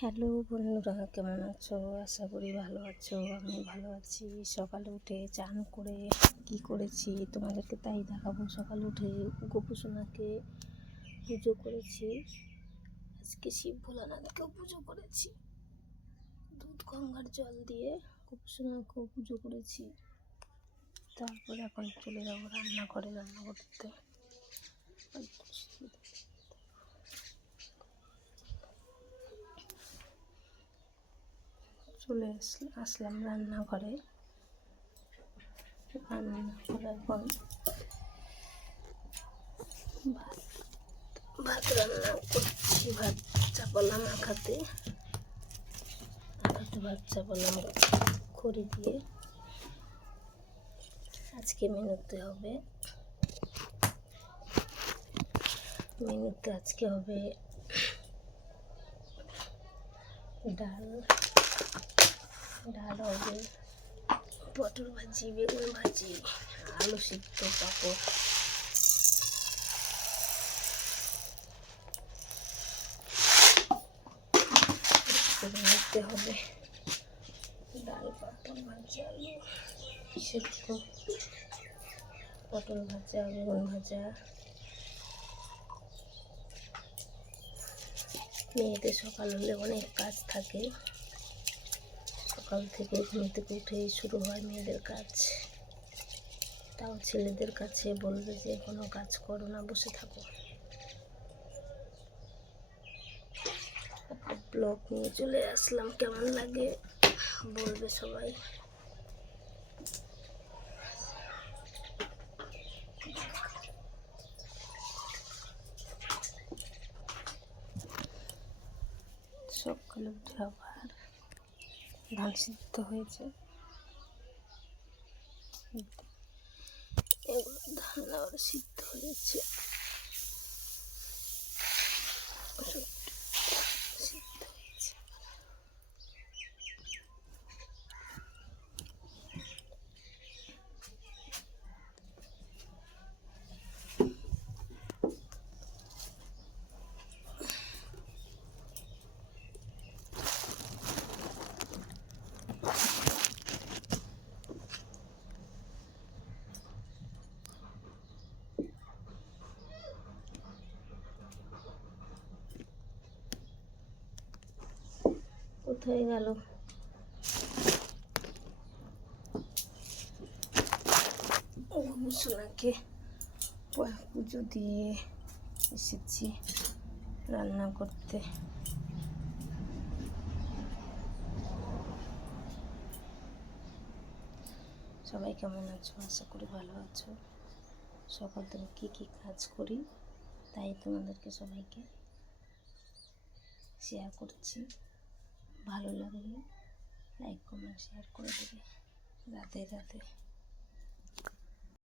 Hello বন্ধুরা, কেমন আছো? আশা করি ভালো আছো। আমি ভালো আছি। সকালে উঠে চান করে কি করেছি তোমাদেরকে তাই দেখাবো। সকালে উঠে গোপুসোনাকে পুজো করেছি। আজকে শিব ভোলানাথকেও পুজো করেছি। দুধ গঙ্গার জল দিয়ে গোপুসোনাকেও পুজো করেছি। তারপরে এখন চলে যাবো রান্না করতে। চলে আসলাম রান্নাঘরে। এখন ভাত রান্না করছি। ভাত চাপালাম আখাতে ভাত চাপালাম খড়ি দিয়ে। আজকে মেনুতে হবে ডাল হবে, পটল ভাজি, বেগুন ভাজি, আলু সিদ্ধ, পাঁপড়। হবে ডাল, পাঁপড় ভাজা, আলু সিদ্ধ, পটল ভাজা, বেগুন ভাজা। মেয়েদের সকাল হলে অনেক কাজ থাকে। সকাল থেকে ঘুম থেকে উঠেই শুরু হয় মেয়েদের কাজ। তাও ছেলেদের কাছে বলবে যে কোনো কাজ করো না, বসে থাকো। ব্লগ নিয়ে চলে আসলাম, কেমন লাগে বলবে সবাই। সকালে উঠে আবার ধান সিদ্ধ হয়েছে, এগুলো ধান আবার সিদ্ধ হয়েছে। কোথায় গেল? গোপুসোনাকে পুজো দিয়ে এসেছি রান্না করতে। সবাই কেমন আছো? আশা করি ভালো আছো। সকাল থেকে কী কাজ করি তাই তোমাদেরকে সবাইকে শেয়ার করছি। ভালো লাগলে লাইক, কমেন্ট, শেয়ার করে দেবে। রাধে রাধে।